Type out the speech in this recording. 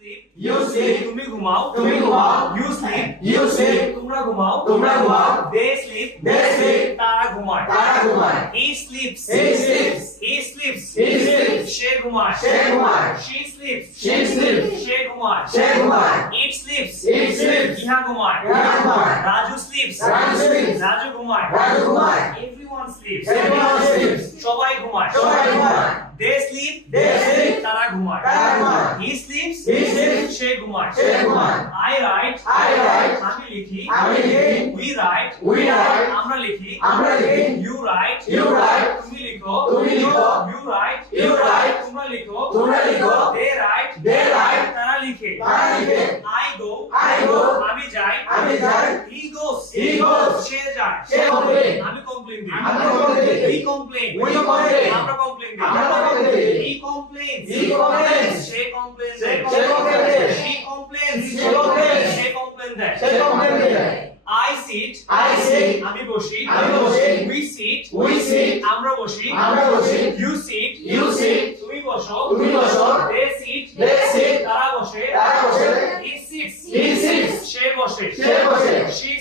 sleep, you sleep, তুমি ঘুমাও, তুমি ঘুমাও, you sleep, you sleep, তোমরা ঘুমাও, তোমরা ঘুমাও, they sleep, they sleep, তারা ঘুমায়, তারা ঘুমায়, he sleeps, he sleeps, he sleeps, he sleeps, সে ঘুমায়, সে ঘুমায়, she sleeps, she sleeps, সে ঘুমায়, সে ঘুমায়, it sleeps, it sleeps, ইহা ঘুমায়, ইহা ঘুমায়, রাজু sleeps, রাজু sleeps, রাজু ঘুমায়, রাজু ঘুমায়, everyone sleeps, everyone sleeps, সবাই ঘুমায়, সবাই ঘুমায়, they sleep, they sleep, তারা ঘুমায়, তারা ঘুমায়, he sleeps, he sleeps, সে ঘুমায়, সে ঘুমায়, I write, I write, আমি লিখি, আমি লিখি, we write, we write, আমরা লিখি, আমরা লিখি, you write, you write, তুমি লিখো, তুমি লিখো, you write, you write, তোমরা লিখো, তোমরা লিখো, they write, they write, তারা লিখে, তারা লিখে, I go, I go, আমি যাই, আমি যাই, he goes, he goes, সে যায়, সে complain, আমি কমপ্লেইন দিই, আমি complain দিই, we complain, we complain, আমরা কমপ্লেইন দিই, আমরা complain দিই, he complains, he complains, সে কমপ্লেইন সে দেয়, complain দেয়, she complains, she complains, সে কমপ্লেইন দেয়, সে complain দেয়, I sit, I sit, আমি বসি, আমি বসি, we sit, we sit, আমরা বসি, আমরা বসি, you sit, you sit, তুমি বসো, তুমি বসো, they sit, they sit, তারা বসে, তারা বসে, he sits, he sits, সে বসে, সে বসে, she